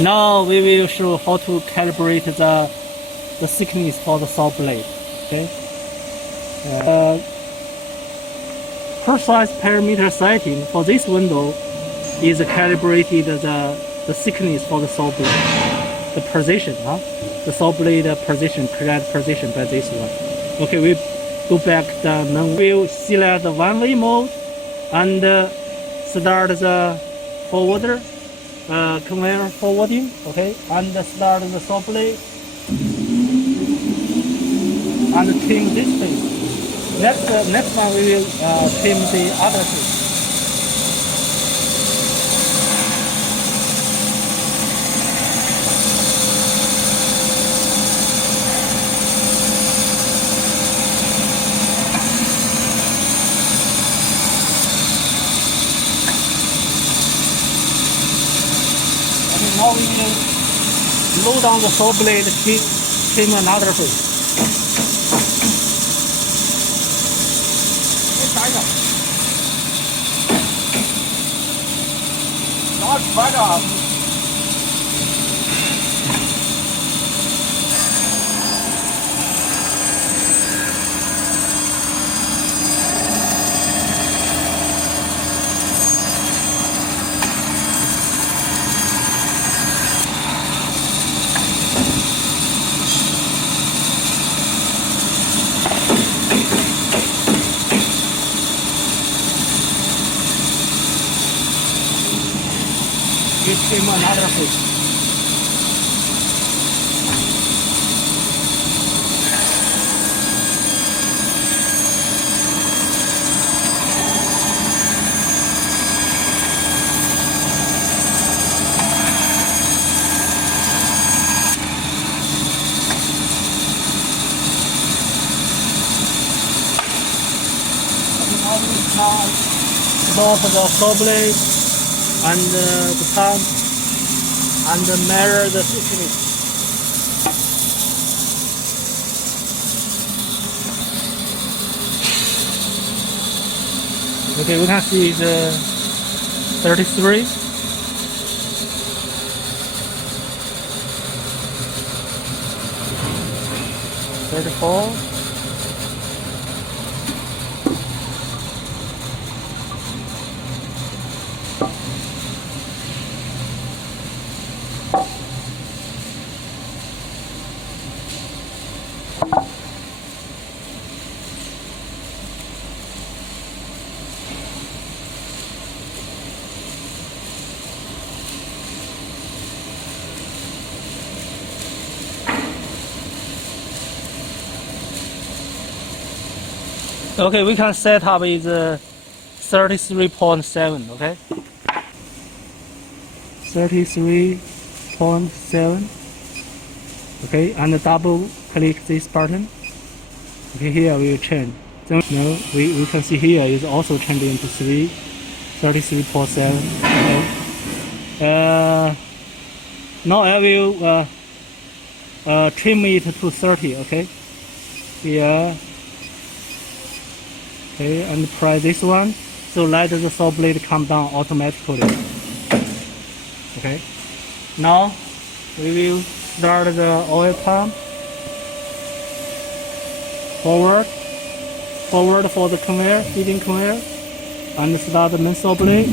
Now we will show how to calibrate the thickness for the saw blade. Okay. Precise parameter setting for this window is calibrated the thickness for the saw blade, the position, the saw blade position, correct position by this one. Okay, we go back then we'll select the one-way mode and start the forwarder, conveyor forwarding, okay, and start the saw blade and trim this piece. Next one we will trim the other piece. Now we will low down the saw blade, trim another piece. We trim another piece. Now stop the saw blade and the pump and measure the thickness. Okay, we can see the 33. 34. Okay, we can set up is 33.7, okay? 33.7. Okay, and double click this button. Okay, here we will change. Then now we can see here is also changing to 33.7. Okay. Now I will trim it to 30, okay? Here. Okay, and press this one, so let the saw blade come down automatically. Okay, now we will start the oil pump. Forward for the conveyor, feeding conveyor, and start the main saw blade.